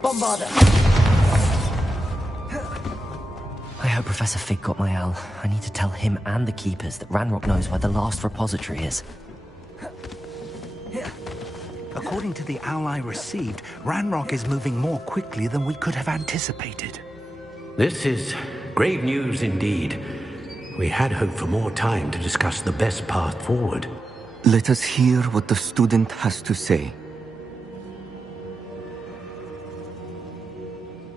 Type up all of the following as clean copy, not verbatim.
Bombarder! I hope Professor Fig got my owl. I need to tell him and the Keepers that Ranrock knows where the last repository is. According to the owl I received, Ranrock is moving more quickly than we could have anticipated. This is grave news indeed. We had hoped for more time to discuss the best path forward. Let us hear what the student has to say.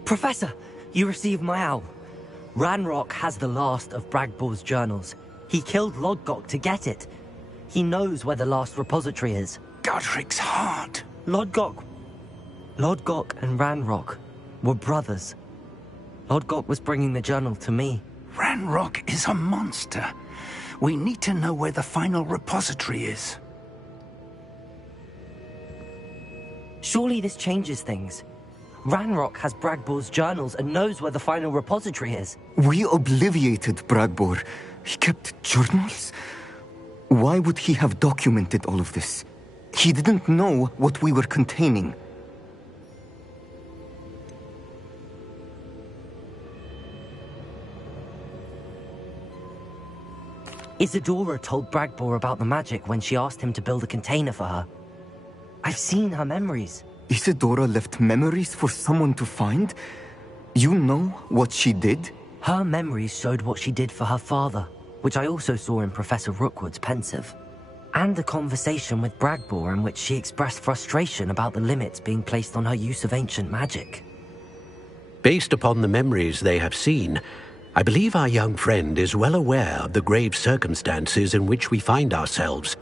Professor, you received my owl. Ranrock has the last of Bragbor's journals. He killed Lodgok to get it. He knows where the last repository is. Godric's heart. Lodgok and Ranrock were brothers. Lodgok was bringing the journal to me. Ranrock is a monster. We need to know where the final repository is. Surely this changes things. Ranrock has Bragbor's journals and knows where the final repository is. We obliviated Bragbor. He kept journals? Why would he have documented all of this? He didn't know what we were containing. Isadora told Bragbor about the magic when she asked him to build a container for her. I've seen her memories. Isadora left memories for someone to find? You know what she did? Her memories showed what she did for her father, which I also saw in Professor Rookwood's pensive. And a conversation with Bragbor in which she expressed frustration about the limits being placed on her use of ancient magic. Based upon the memories they have seen, I believe our young friend is well aware of the grave circumstances in which we find ourselves.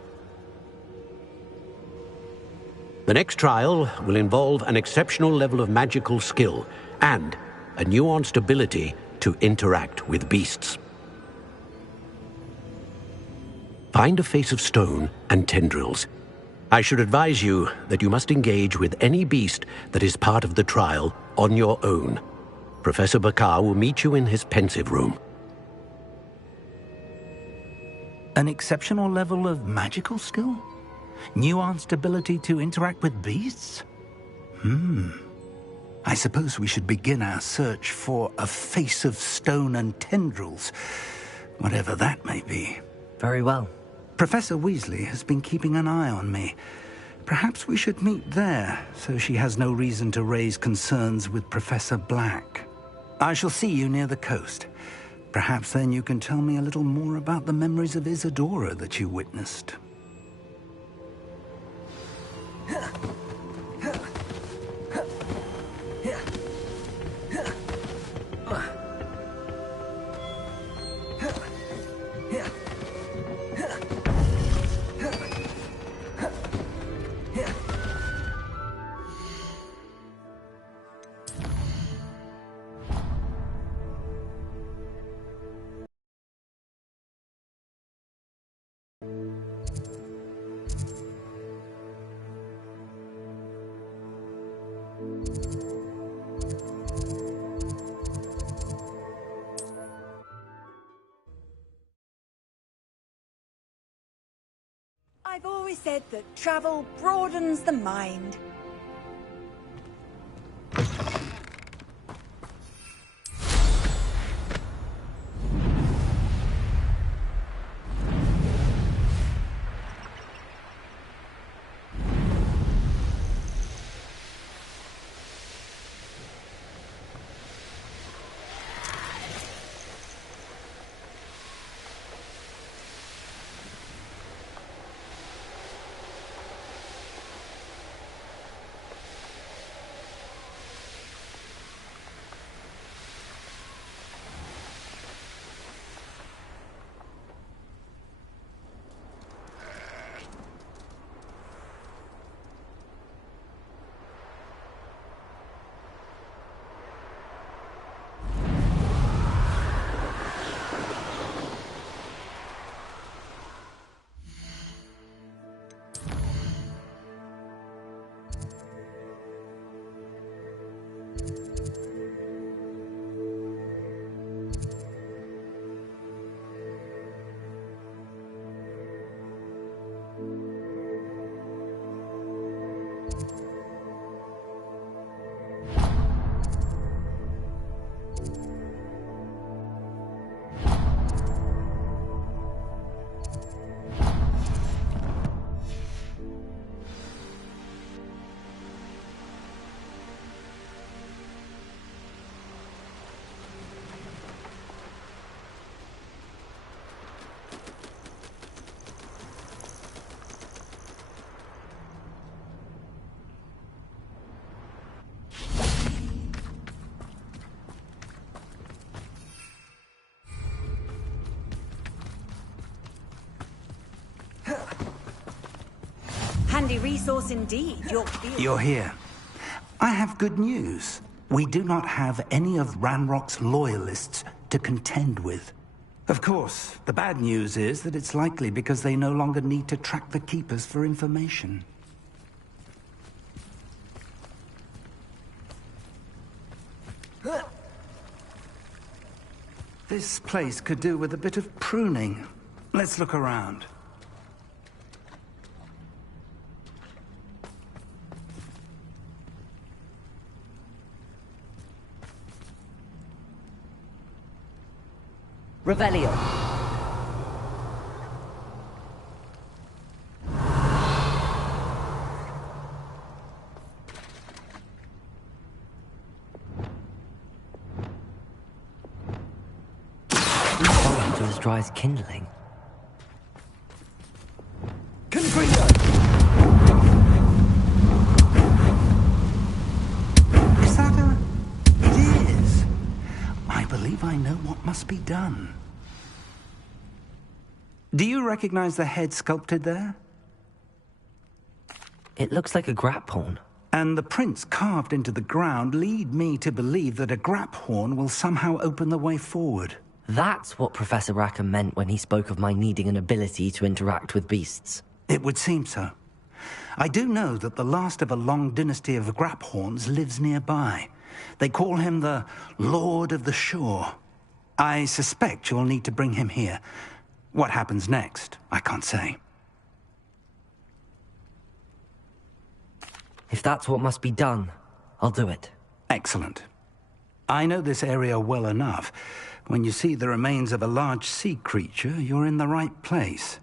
The next trial will involve an exceptional level of magical skill and a nuanced ability to interact with beasts. Find a face of stone and tendrils. I should advise you that you must engage with any beast that is part of the trial on your own. Professor Bakar will meet you in his pensive room. An exceptional level of magical skill? Nuanced ability to interact with beasts? I suppose we should begin our search for a face of stone and tendrils, whatever that may be. Very well. Professor Weasley has been keeping an eye on me. Perhaps we should meet there, so she has no reason to raise concerns with Professor Black. I shall see you near the coast. Perhaps then you can tell me a little more about the memories of Isadora that you witnessed. I've always said that travel broadens the mind. handy resource indeed, your field. You're here. I have good news. We do not have any of Ranrock's loyalists to contend with. Of course, the bad news is that it's likely because they no longer need to track the Keepers for information. This place could do with a bit of pruning. Let's look around. Revelio. To as dry as kindling. Confringo! Is that a... It is. I believe I know what must be done. Do you recognize the head sculpted there? It looks like a grap horn. And the prints carved into the ground lead me to believe that a grap horn will somehow open the way forward. That's what Professor Rackham meant when he spoke of my needing an ability to interact with beasts. It would seem so. I do know that the last of a long dynasty of Graphorns lives nearby. They call him the Lord of the Shore. I suspect you'll need to bring him here. What happens next, I can't say. If that's what must be done, I'll do it. Excellent. I know this area well enough. When you see the remains of a large sea creature, you're in the right place.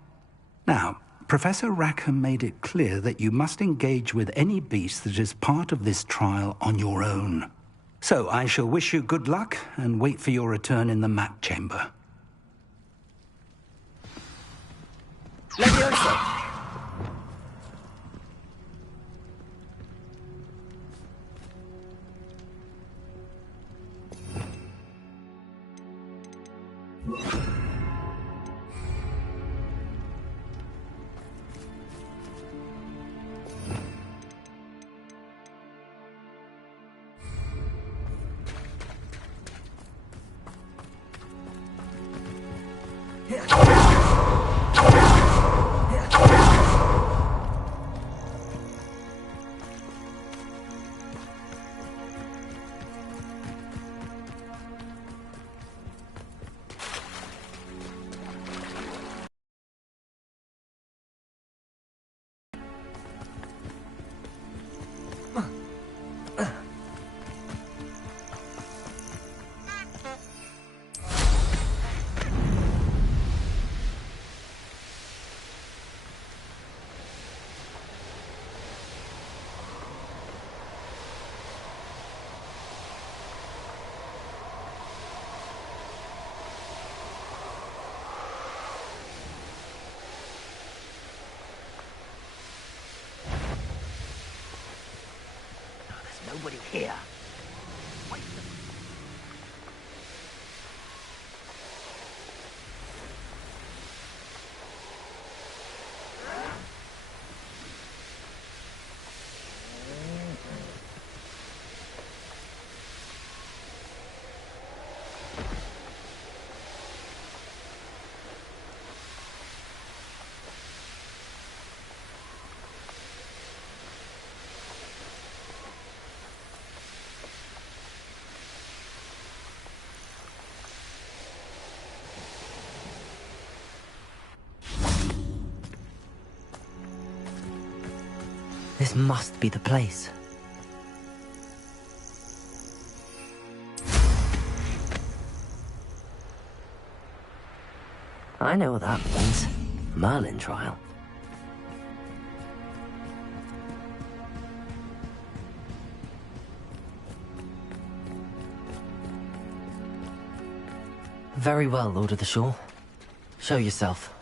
Now, Professor Rackham made it clear that you must engage with any beast that is part of this trial on your own. So I shall wish you good luck and wait for your return in the map chamber. Levioso! Nobody here. This must be the place. I know what that means. Merlin trial. Very well, Lord of the Shore. Show yourself.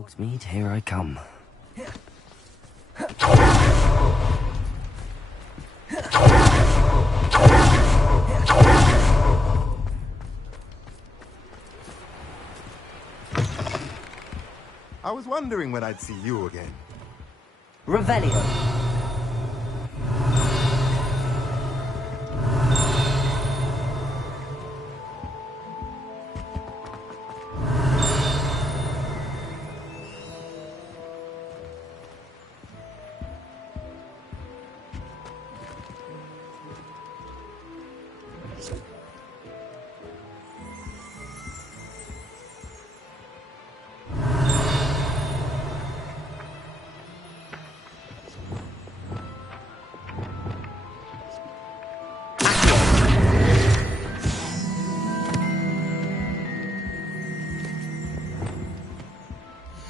Hogsmeade, here I come. I was wondering when I'd see you again. Revelio.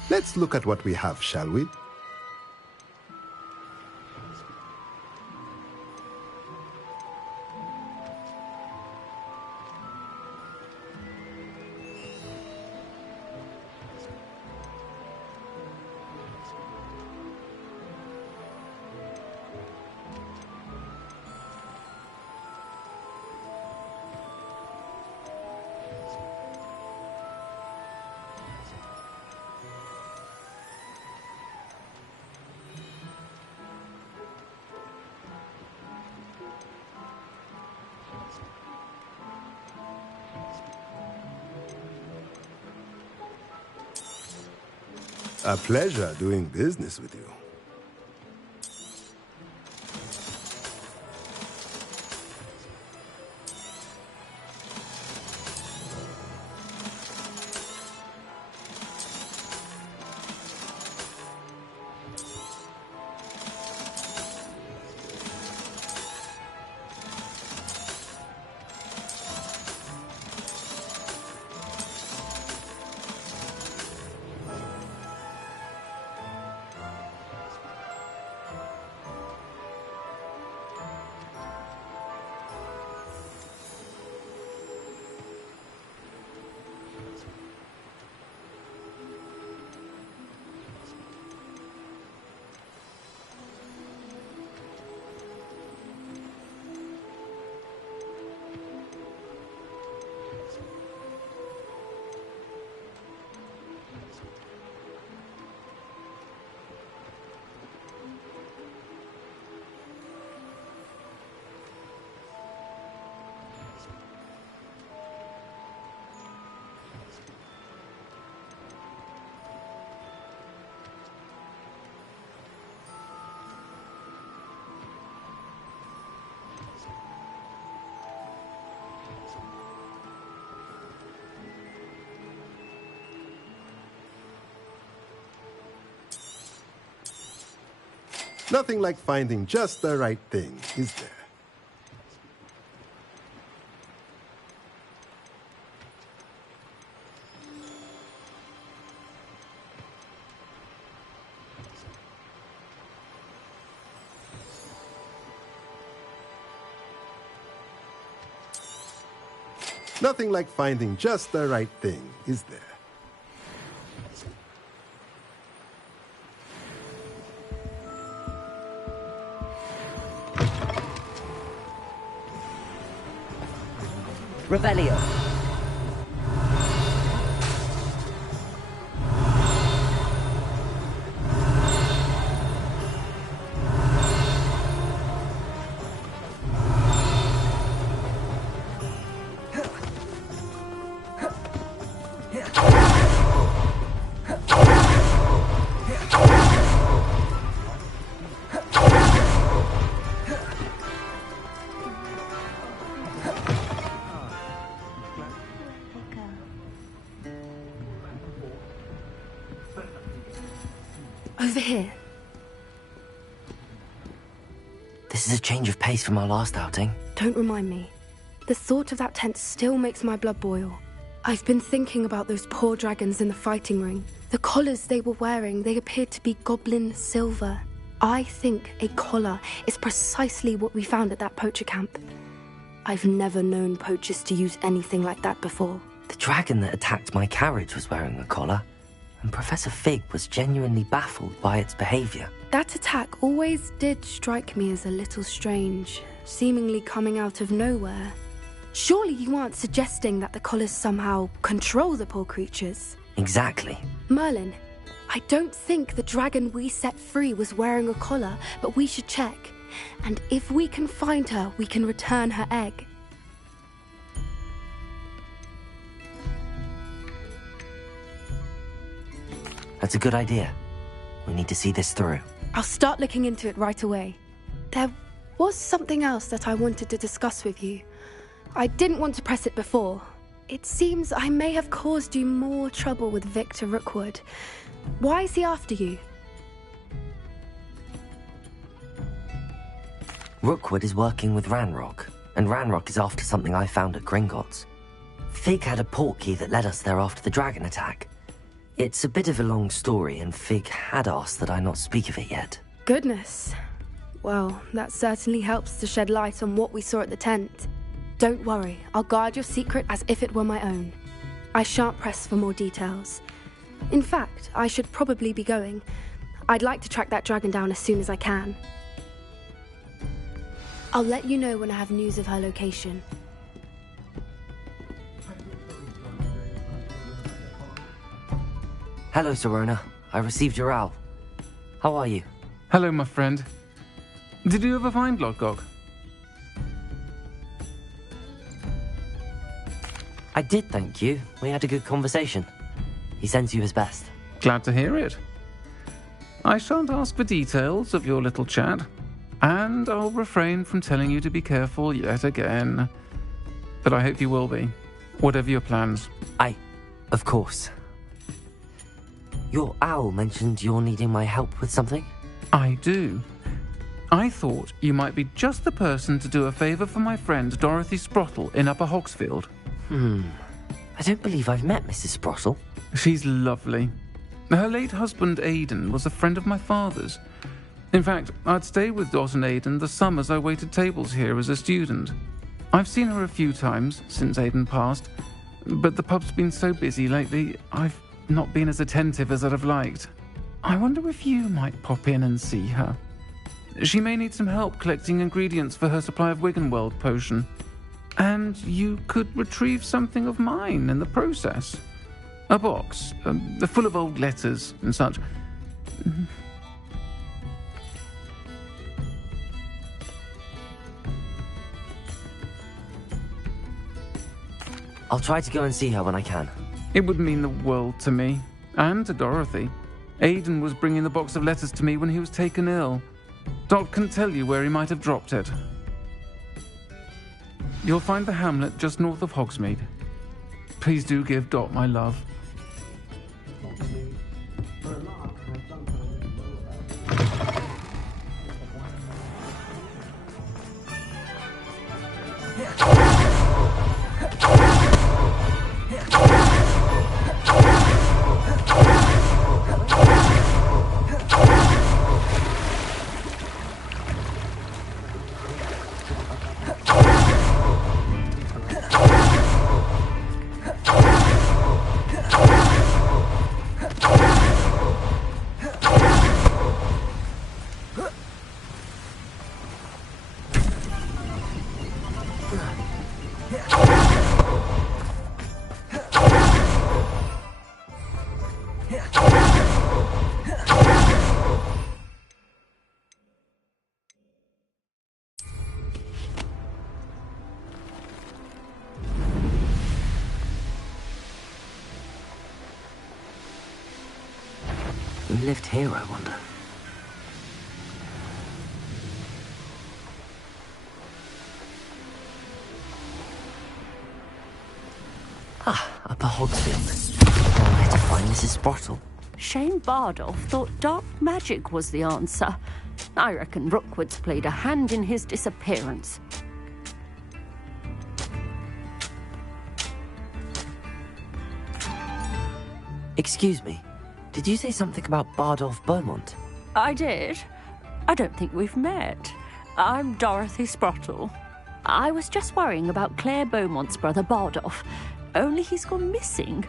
Let's look at what we have, shall we? A pleasure doing business with you. Nothing like finding just the right thing, is there? Nothing like finding just the right thing, is there? Revelio. Over here. This is a change of pace from our last outing. Don't remind me. The thought of that tent still makes my blood boil. I've been thinking about those poor dragons in the fighting ring. The collars they were wearing, they appeared to be goblin silver. I think a collar is precisely what we found at that poacher camp. I've never known poachers to use anything like that before. The dragon that attacked my carriage was wearing a collar. and Professor Fig was genuinely baffled by its behavior. That attack always did strike me as a little strange, seemingly coming out of nowhere. Surely you aren't suggesting that the collars somehow control the poor creatures? Exactly. Merlin, I don't think the dragon we set free was wearing a collar, but we should check. And if we can find her, we can return her egg. That's a good idea. We need to see this through. I'll start looking into it right away. There was something else that I wanted to discuss with you. I didn't want to press it before. It seems I may have caused you more trouble with Victor Rookwood. Why is he after you? Rookwood is working with Ranrock, and Ranrock is after something I found at Gringotts. Fig had a portkey that led us there after the dragon attack. It's a bit of a long story, and Fig had asked that I not speak of it yet. Goodness. Well, that certainly helps to shed light on what we saw at the tent. Don't worry, I'll guard your secret as if it were my own. I shan't press for more details. In fact, I should probably be going. I'd like to track that dragon down as soon as I can. I'll let you know when I have news of her location. Hello, Serona. I received your owl. How are you? Hello, my friend. Did you ever find Lodgok? I did, thank you. We had a good conversation. He sends you his best. Glad to hear it. I shan't ask for details of your little chat, and I'll refrain from telling you to be careful yet again. But I hope you will be, whatever your plans. Of course. Your owl mentioned you're needing my help with something? I do. I thought you might be just the person to do a favour for my friend Dorothy Sprottle in Upper Hogsfield. I don't believe I've met Mrs. Sprottle. She's lovely. Her late husband Aidan was a friend of my father's. In fact, I'd stay with Dot and Aidan the summers I waited tables here as a student. I've seen her a few times since Aidan passed, but the pub's been so busy lately, I've not been as attentive as I'd have liked. I wonder if you might pop in and see her. She may need some help collecting ingredients for her supply of Wiggenweld potion. And you could retrieve something of mine in the process. A box, full of old letters and such. I'll try to go and see her when I can. It would mean the world to me, and to Dorothy. Aidan was bringing the box of letters to me when he was taken ill. Dot can tell you where he might have dropped it. You'll find the hamlet just north of Hogsmeade. Please do give Dot my love. Who lived here, I wonder? Upper Hogsfield. Where to find Mrs. Sprottle? Shane Bardolph thought dark magic was the answer. I reckon Rookwood's played a hand in his disappearance. Excuse me, did you say something about Bardolph Beaumont? I did. I don't think we've met. I'm Dorothy Sprottle. I was just worrying about Claire Beaumont's brother Bardolph, only he's gone missing.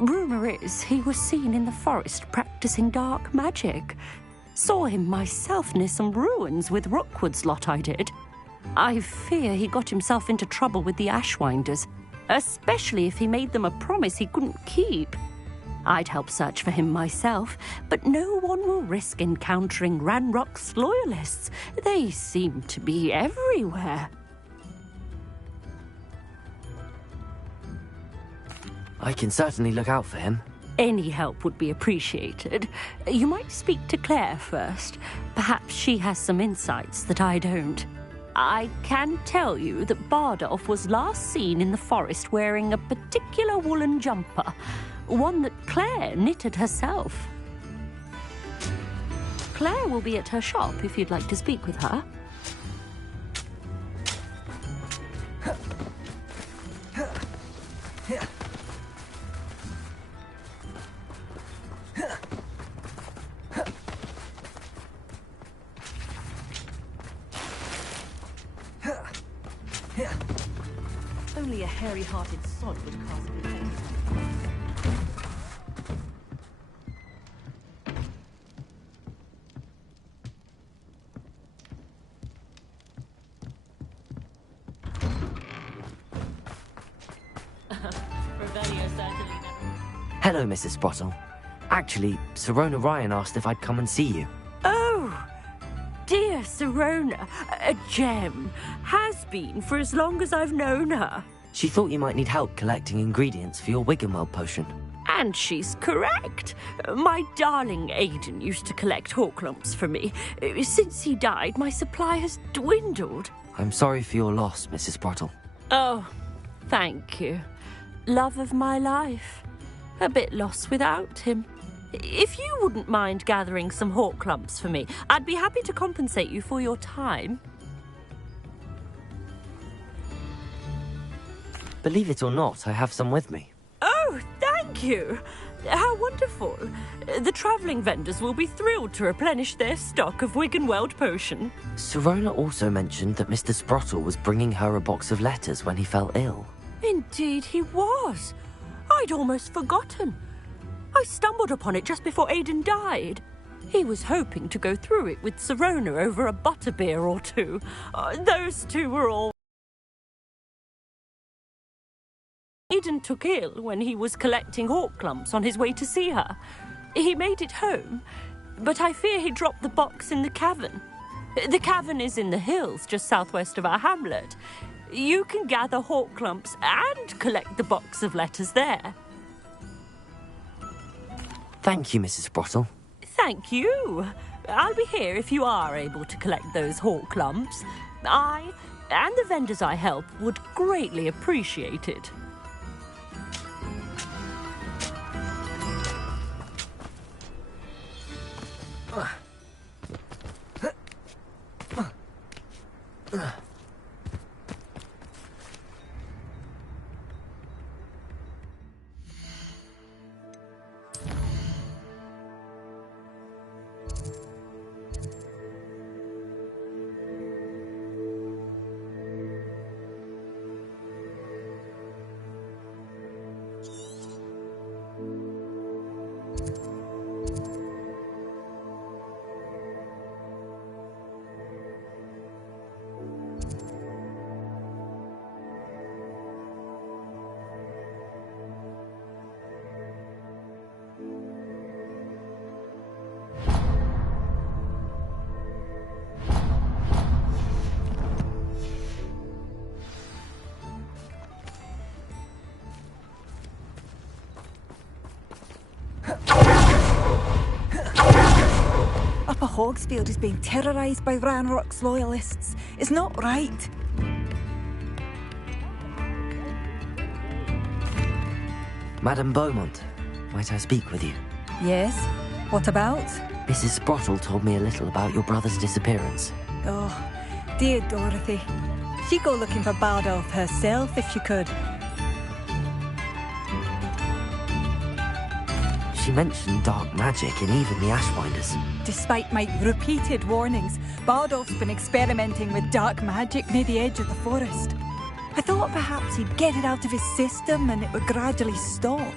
Rumour is he was seen in the forest practicing dark magic. Saw him myself near some ruins with Rookwood's lot I did. I fear he got himself into trouble with the Ashwinders, especially if he made them a promise he couldn't keep. I'd help search for him myself, but no one will risk encountering Ranrock's loyalists. They seem to be everywhere. I can certainly look out for him. Any help would be appreciated. You might speak to Claire first. Perhaps she has some insights that I don't. I can tell you that Bardolph was last seen in the forest wearing a particular woolen jumper, one that Claire knitted herself. Claire will be at her shop if you'd like to speak with her. Only a hairy-hearted sod would cast a defense. Hello, Mrs. Sprottle. Actually, Sirona Ryan asked if I'd come and see you. Oh, dear Sirona, a gem. Has been for as long as I've known her. She thought you might need help collecting ingredients for your Wiggenweld potion. And she's correct. My darling Aiden used to collect Hawklumps for me. Since he died, my supply has dwindled. I'm sorry for your loss, Mrs. Sprottle. Oh, thank you. Love of my life. A bit lost without him. If you wouldn't mind gathering some Hawklumps for me, I'd be happy to compensate you for your time. Believe it or not, I have some with me. Oh, thank you. How wonderful. The travelling vendors will be thrilled to replenish their stock of Wiggenweld potion. Sirona also mentioned that Mr. Sprottle was bringing her a box of letters when he fell ill. Indeed he was. I'd almost forgotten. I stumbled upon it just before Aiden died. He was hoping to go through it with Sirona over a butterbeer or two. Those two were all... Aiden took ill when he was collecting Hawklumps on his way to see her. He made it home, but I fear he dropped the box in the cavern. The cavern is in the hills just southwest of our hamlet. You can gather Hawklumps and collect the box of letters there. Thank you, Mrs. Sprottle. Thank you. I'll be here if you are able to collect those Hawklumps. I and the vendors I help would greatly appreciate it. Upper Hogsfield is being terrorised by Ranrock's loyalists. It's not right. Madame Beaumont, might I speak with you? Yes? What about? Mrs. Sprottle told me a little about your brother's disappearance. Oh, dear Dorothy. She'd go looking for Bardolph herself if she could. She mentioned dark magic and even the Ashwinders. Despite my repeated warnings, Bardolph's been experimenting with dark magic near the edge of the forest. I thought perhaps he'd get it out of his system and it would gradually stop.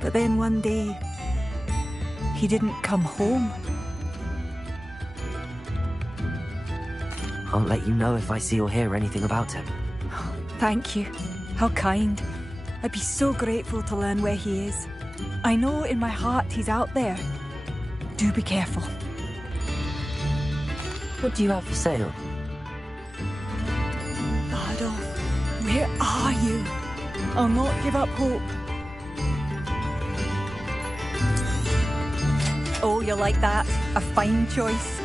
But then one day, he didn't come home. I'll let you know if I see or hear anything about him. Thank you. How kind. I'd be so grateful to learn where he is. I know in my heart he's out there. Do be careful. What do you have for sale? Adolf, where are you? I'll not give up hope. Oh, you like that? A fine choice.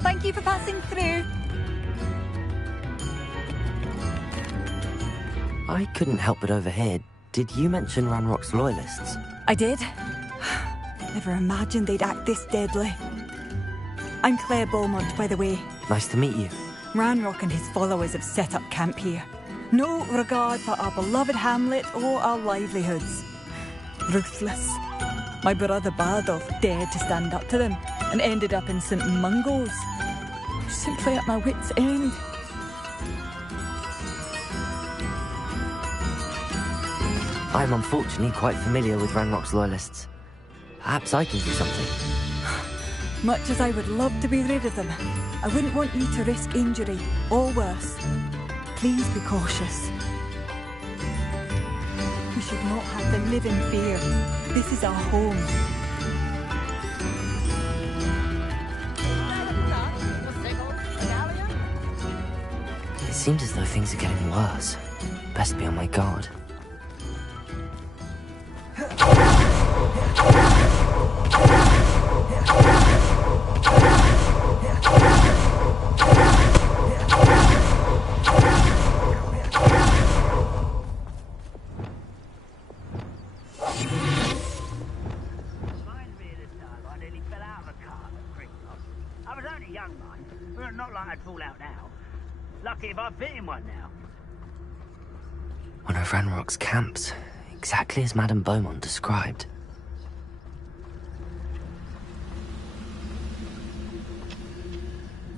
Thank you for passing through. I couldn't help but overhear. Did you mention Ranrock's loyalists? I did. Never imagined they'd act this deadly. I'm Claire Beaumont, by the way. Nice to meet you. Ranrock and his followers have set up camp here. No regard for our beloved hamlet or our livelihoods. Ruthless. My brother Bardolph dared to stand up to them and ended up in St. Mungo's. Simply at my wit's end. I'm unfortunately quite familiar with Ranrock's loyalists. Perhaps I can do something. Much as I would love to be rid of them, I wouldn't want you to risk injury, or worse. Please be cautious. We should not have to live in fear. This is our home. It seems as though things are getting worse. Best be on my guard. If I fit in one now. One of Ranrock's camps, exactly as Madame Beaumont described.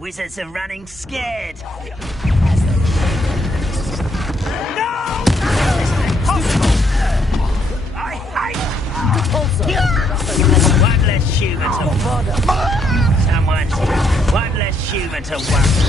Wizards are running scared. No! I hate one less human to someone's one less human to work.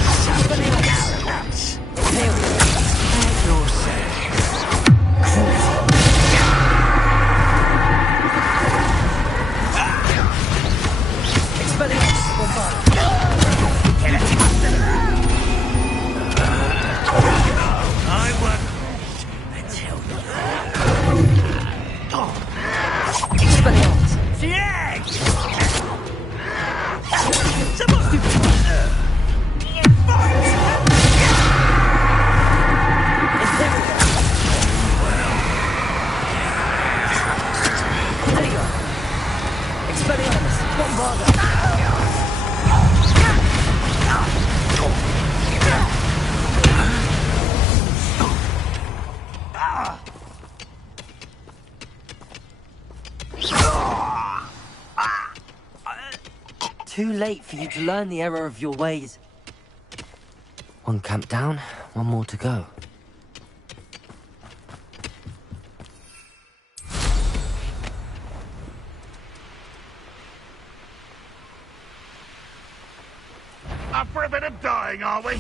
Too late for you to learn the error of your ways. One camp down, one more to go. Up for a bit of dying, are we?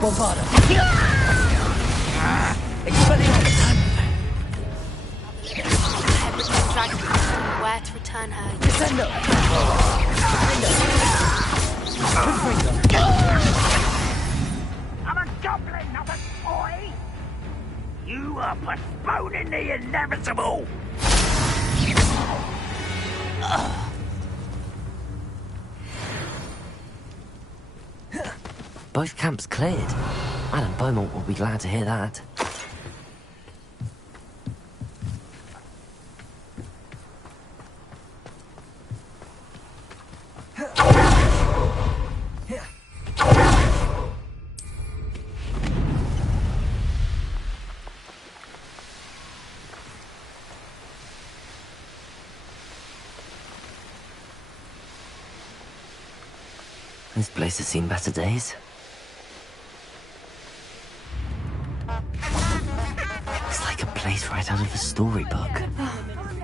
Avada. Expelliarmus. Everything dragged me. Where to return her? Descendo. I'm a goblin, not a toy. You are postponing the inevitable. Both camps cleared. Madame Beaumont will be glad to hear that. This place has seen better days. It's like a place right out of a storybook.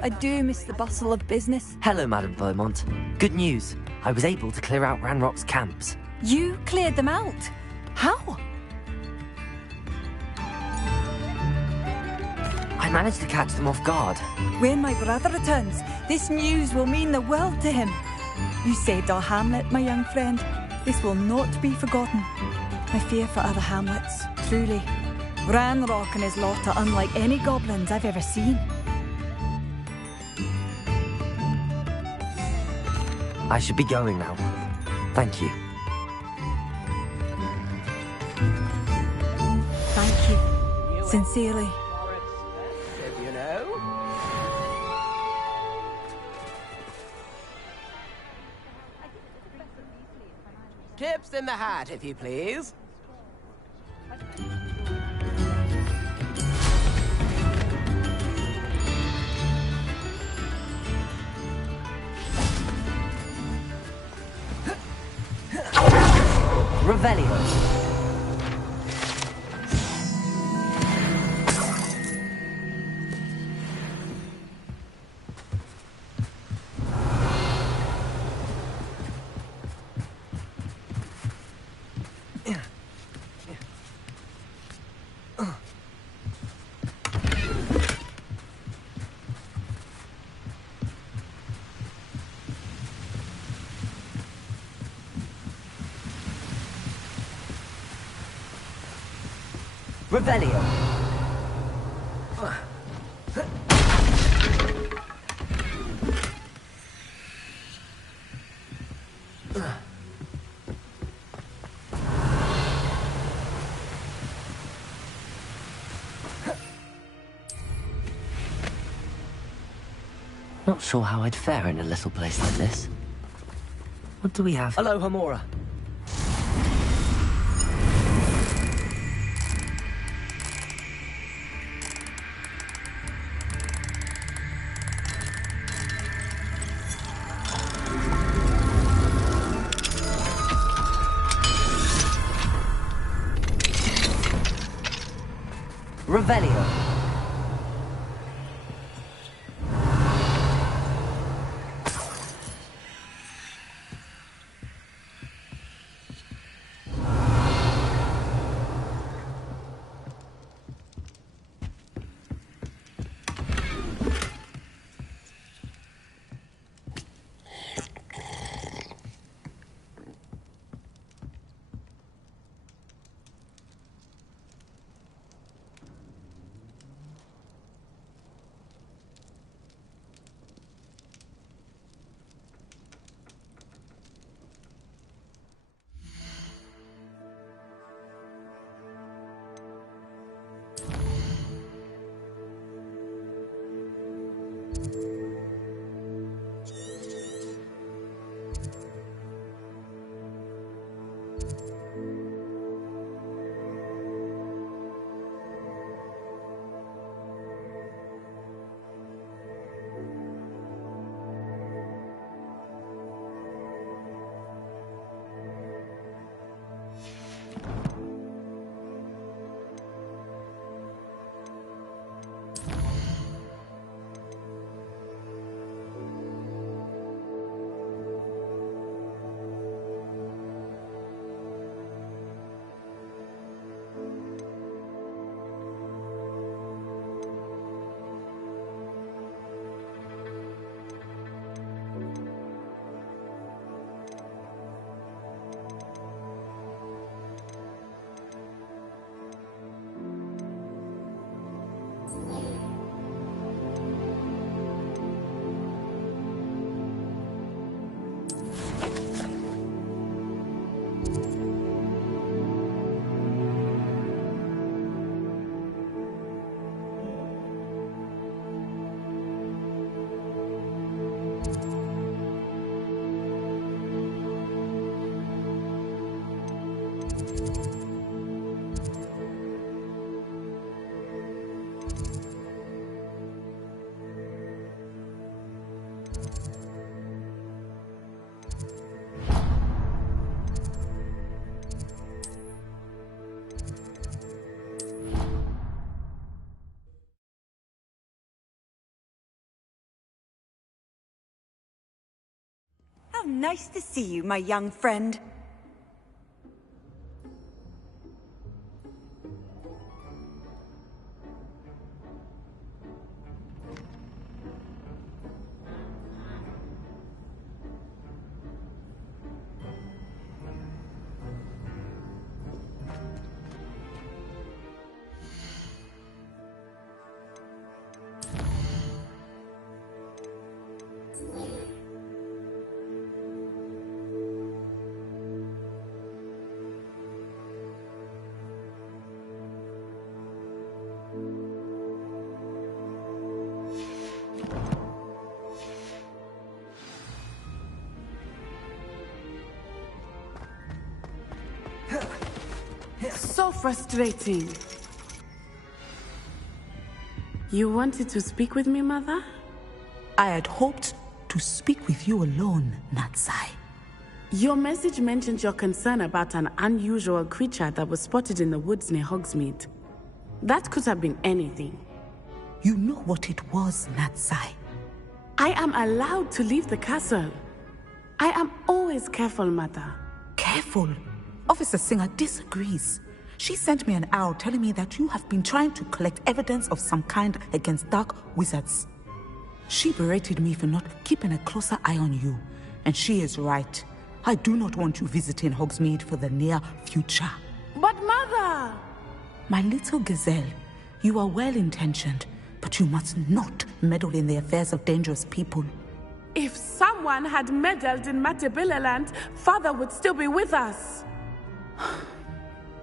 I do miss the bustle of business. Hello, Madame Beaumont. Good news. I was able to clear out Ranrock's camps. You cleared them out? How? I managed to catch them off guard. When my brother returns, this news will mean the world to him. You saved our hamlet, my young friend. This will not be forgotten. I fear for other hamlets, truly. Ranrock and his lot are unlike any goblins I've ever seen. I should be going now. Thank you. Thank you. Sincerely. You know? Tips in the hat, if you please. Revelio. Revelio. Not sure how I'd fare in a little place like this. What do we have? Hello, Hamora. Revelio. How nice to see you, my young friend. So frustrating. You wanted to speak with me, Mother? I had hoped to speak with you alone, Natsai. Your message mentioned your concern about an unusual creature that was spotted in the woods near Hogsmeade. That could have been anything. You know what it was, Natsai. I am allowed to leave the castle. I am always careful, Mother. Careful? Officer Singer disagrees. She sent me an owl telling me that you have been trying to collect evidence of some kind against dark wizards. She berated me for not keeping a closer eye on you, and she is right. I do not want you visiting Hogsmeade for the near future. But Mother! My little gazelle, you are well-intentioned, but you must not meddle in the affairs of dangerous people. If someone had meddled in Matabeleland, Father would still be with us.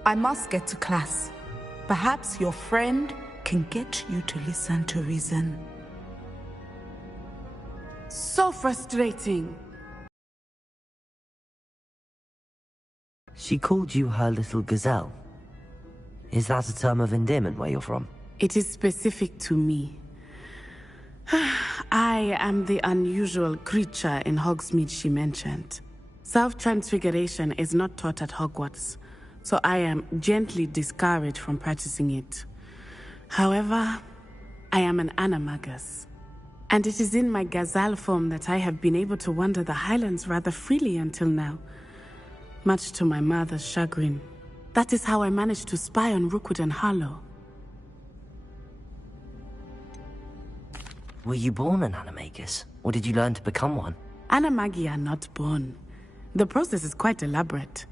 I must get to class. Perhaps your friend can get you to listen to reason. So frustrating. She called you her little gazelle. Is that a term of endearment where you're from? It is specific to me. I am the unusual creature in Hogsmeade she mentioned. Self-transfiguration is not taught at Hogwarts, so I am gently discouraged from practicing it. However, I am an animagus, and it is in my gazelle form that I have been able to wander the Highlands rather freely until now, much to my mother's chagrin. That is how I managed to spy on Rookwood and Harlow. Were you born an animagus, or did you learn to become one? Animagi are not born. The process is quite elaborate.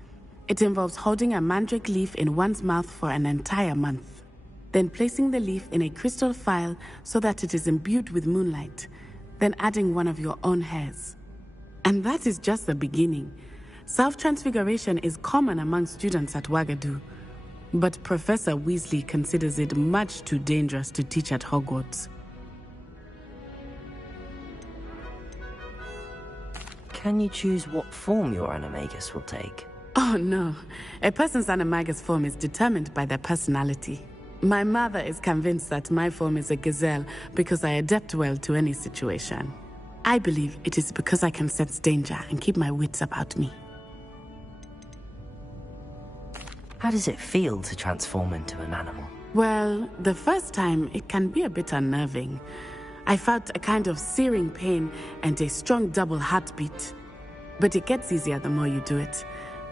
It involves holding a mandrake leaf in one's mouth for an entire month, then placing the leaf in a crystal phial so that it is imbued with moonlight, then adding one of your own hairs. And that is just the beginning. Self-transfiguration is common among students at Wagadu, but Professor Weasley considers it much too dangerous to teach at Hogwarts. Can you choose what form your animagus will take? Oh no, a person's animagus form is determined by their personality. My mother is convinced that my form is a gazelle because I adapt well to any situation. I believe it is because I can sense danger and keep my wits about me. How does it feel to transform into an animal? Well, the first time it can be a bit unnerving. I felt a kind of searing pain and a strong double heartbeat. But it gets easier the more you do it.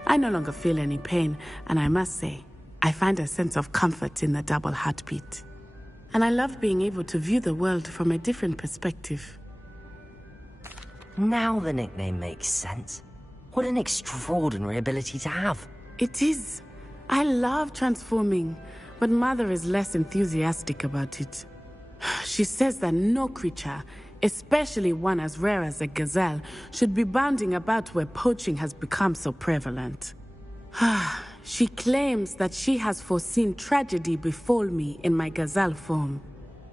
I no longer feel any pain, and I must say, I find a sense of comfort in the double heartbeat. And I love being able to view the world from a different perspective. Now the nickname makes sense. What an extraordinary ability to have. It is. I love transforming, but Mother is less enthusiastic about it. She says that no creature, especially one as rare as a gazelle, should be bounding about where poaching has become so prevalent. She claims that she has foreseen tragedy befall me in my gazelle form.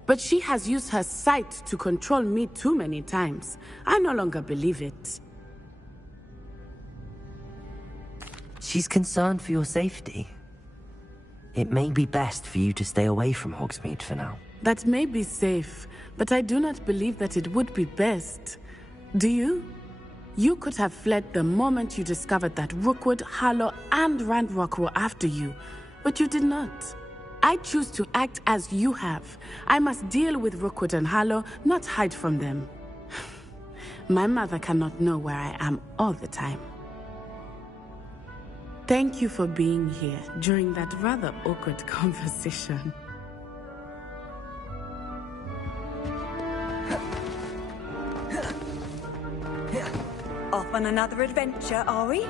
But she has used her sight to control me too many times. I no longer believe it. She's concerned for your safety. It may be best for you to stay away from Hogsmeade for now. That may be safe, but I do not believe that it would be best. Do you? You could have fled the moment you discovered that Rookwood, Harlow, and Ranrock were after you, but you did not. I choose to act as you have. I must deal with Rookwood and Harlow, not hide from them. My mother cannot know where I am all the time. Thank you for being here during that rather awkward conversation. Off on another adventure, are we?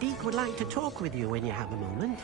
Deke would like to talk with you when you have a moment.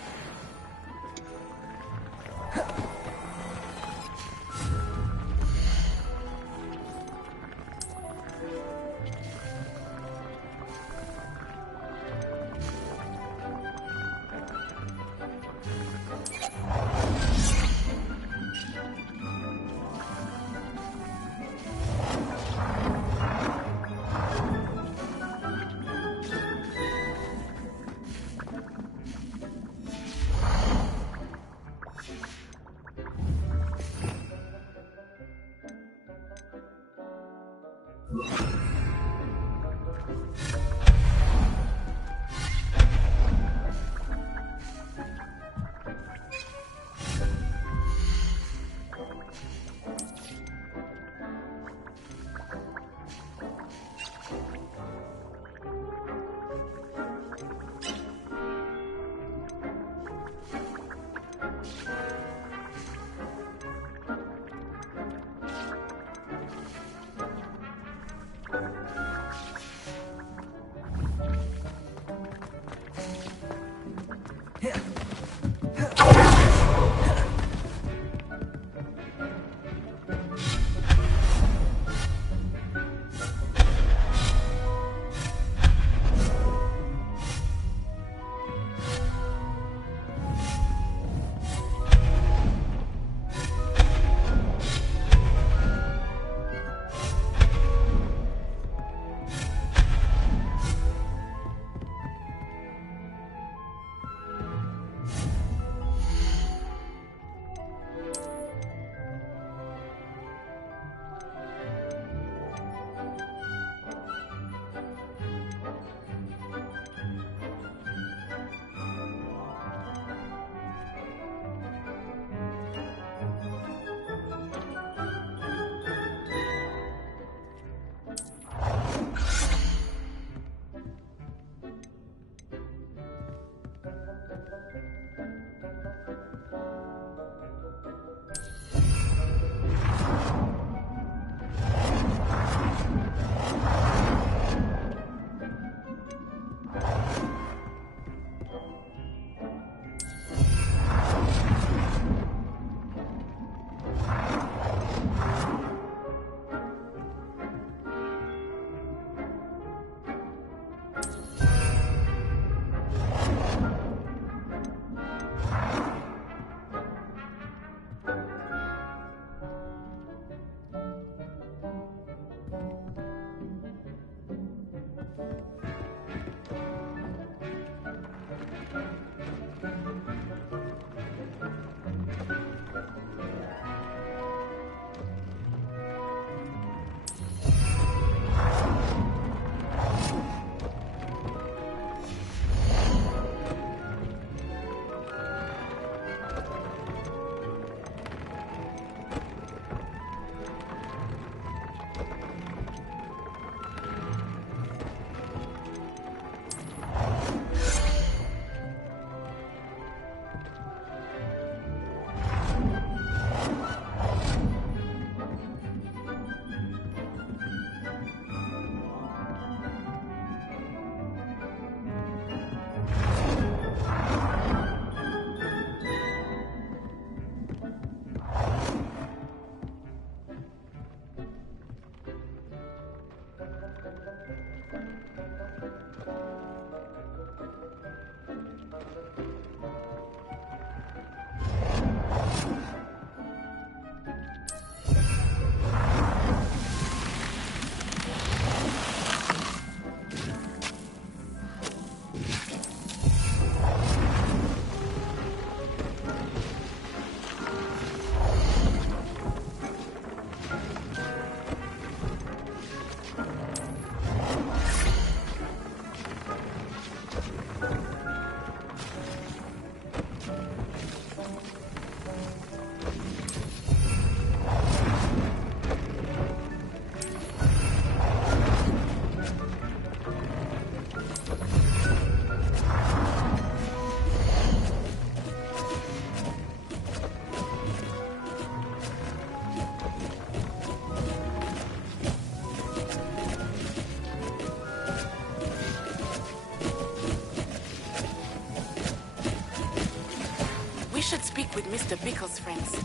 with Mr. Bickle's friends.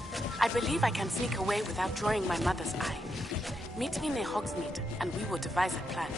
I believe I can sneak away without drawing my mother's eye. Meet me near Hogsmeade, and we will devise a plan.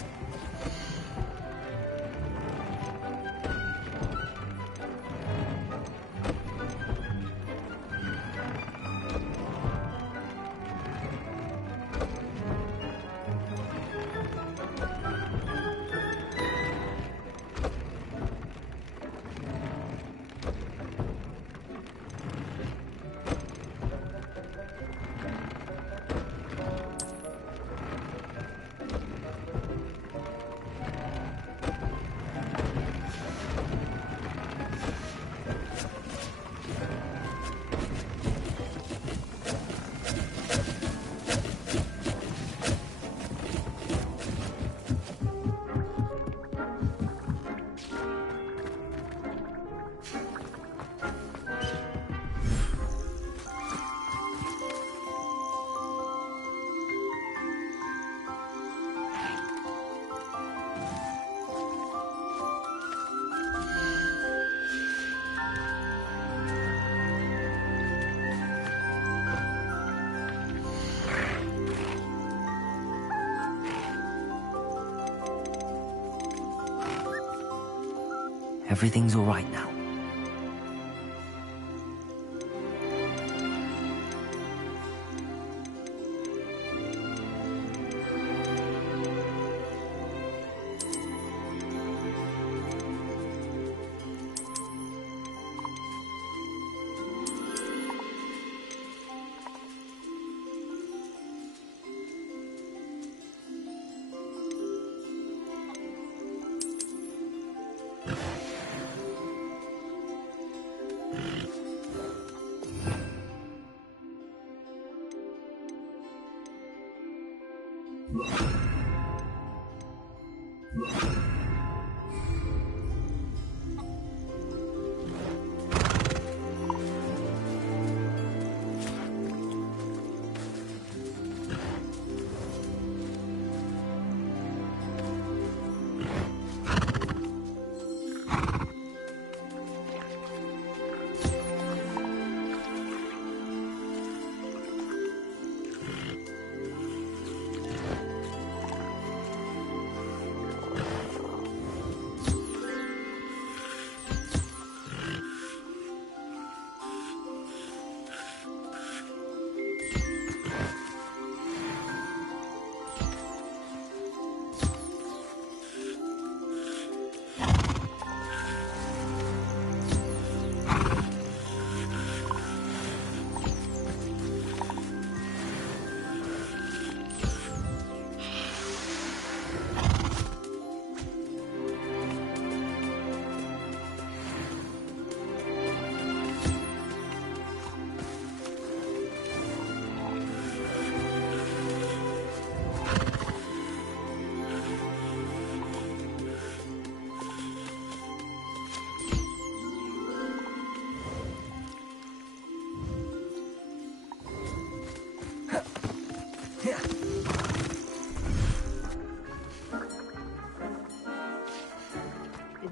Everything's all right now.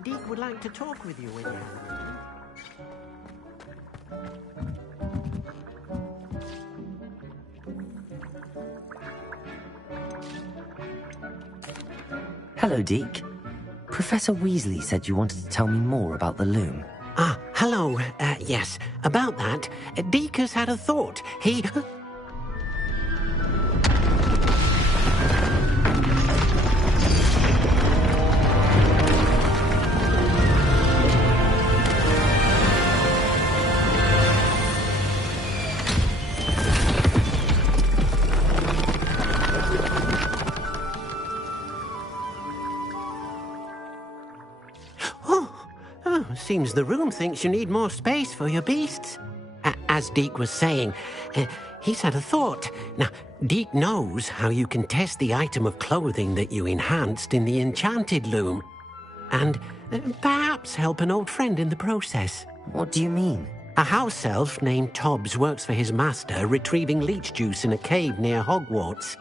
Deke would like to talk with you when you have a moment. Hello, Deke. Professor Weasley said you wanted to tell me more about the loom. Ah, hello. Yes, about that. Deke has had a thought. He... Seems the room thinks you need more space for your beasts. As Deke was saying, he's had a thought. Now, Deke knows how you can test the item of clothing that you enhanced in the enchanted loom. And perhaps help an old friend in the process. What do you mean? A house elf named Tobbs works for his master, retrieving leech juice in a cave near Hogwarts.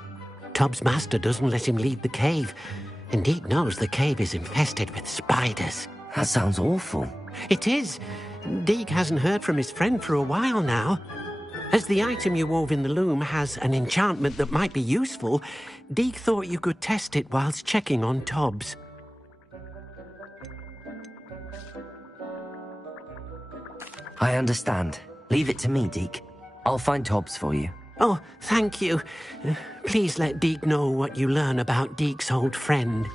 Tobbs' master doesn't let him leave the cave, and Deke knows the cave is infested with spiders. That sounds awful. It is. Deke hasn't heard from his friend for a while now. As the item you wove in the loom has an enchantment that might be useful, Deke thought you could test it whilst checking on Tobbs. I understand. Leave it to me, Deke. I'll find Tobbs for you. Oh, thank you. Please let Deke know what you learn about Deke's old friend.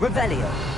Revelio.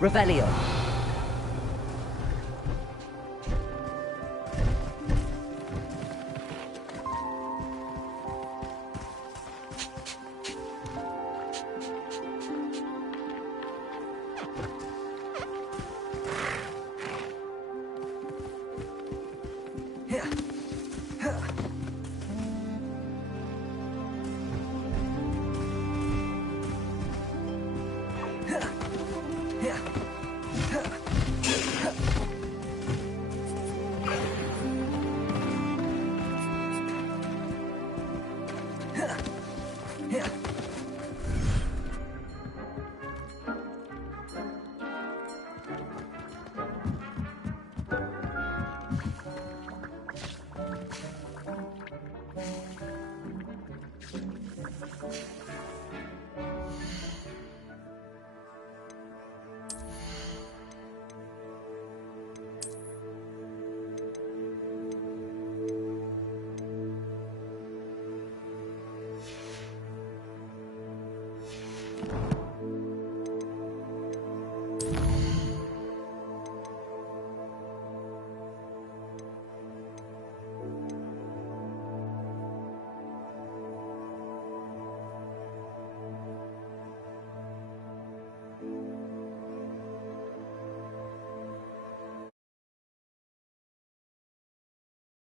Revelio.